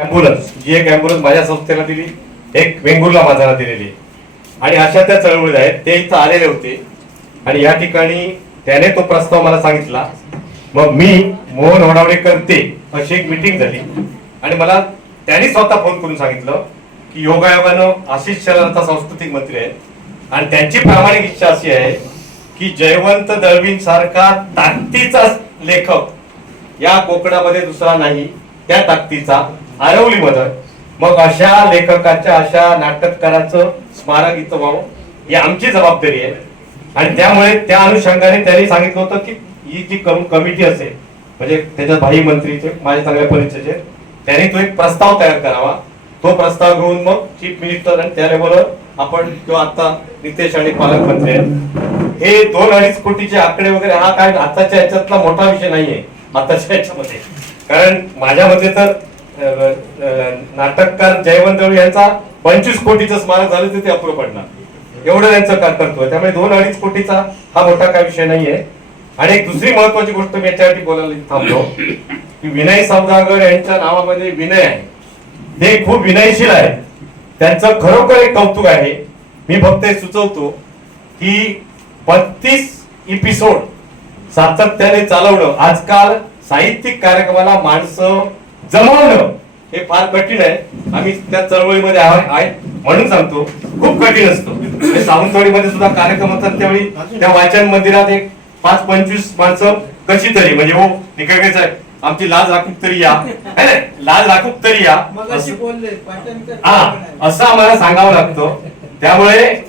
Ambulance जी एक ambulance माझ्या संस्थेला दिली एक वेंगुर्ला माझाला दिलेली. आणि अशा त्या चळवळी आहेत ते इथं आलेले होते. आणि या ठिकाणी त्याने तो प्रस्ताव मला सांगितला. मग मी मोहन होणावडे करते अशी एक मिटिंग झाली. आणि मला त्यांनी स्वतः फोन करून सांगितलं की योगायोगानं आशिष शरण आता सांस्कृतिक मंत्री आहेत. आणि त्यांची प्रामाणिक इच्छा अशी आहे की जयवंत दळवीं सारखा ताकदीचा लेखक या कोकणामध्ये दुसरा नाही. त्या ताकदीचा आरवली मदत. मग अशा लेखकाच्या अशा नाटककाराचं स्मारक इथं व्हावं ही आमची जबाबदारी आहे. आणि त्यामुळे त्या अनुषंगाने त्यांनी सांगितलं होतं की ही जी कम- कमिटी असेल म्हणजे त्याच्यात भाई मंत्रीचे माझ्या चांगल्या परिचयाचे त्यांनी तो एक प्रस्ताव तयार करावा. तो प्रस्ताव घेऊन मग चीफ मिनिस्टर आणि त्या लेवलवर आपण किंवा आता नितेश आणि पालकमंत्री आहेत. हे दोन अडीच कोटीचे आकडे वगैरे हा काय आताच्या याच्यातला मोठा विषय नाहीये आताच्या याच्यामध्ये कारण माझ्या मते तर नाटककार जयवंत यांचा पंचवीस कोटीचं स्मारक झालं तर ते अप्रूव्ह पडणार. एवढं त्यांचं का कर्तव्य. त्यामुळे दोन अडीच कोटीचा हा मोठा काय विषय नाहीये. आणि एक दुसरी महत्वाची गोष्ट मी याच्यासाठी बोलायला थांबलो की विनय सौदागर यांच्या नावामध्ये विनय आहे. ते खूप विनयशील आहेत. त्यांचं खरोखर एक कौतुक आहे. मी फक्त हे सुचवतो की बत्तीस एपिसोड सातत्याने चालवणं आजकाल साहित्यिक कार्यक्रमाला माणसं जमवणं हे फार कठीण आहे. आम्ही त्या चळवळीमध्ये आहो- म्हणून सांगतो खूप कठीण असतं. म्हणजे सावंतवाडीमध्ये सुद्धा कार्यक्रम होतात त्यावेळी. त्या वाचन मंदिरात एक पाच पंचवीस माणसं कशी तरी म्हणजे हो निकळकेच आहे आमची लाज राखूक तरी या? लाज राखूक तरी या. हा असं आम्हाला सांगावं लागतं. त्यामुळे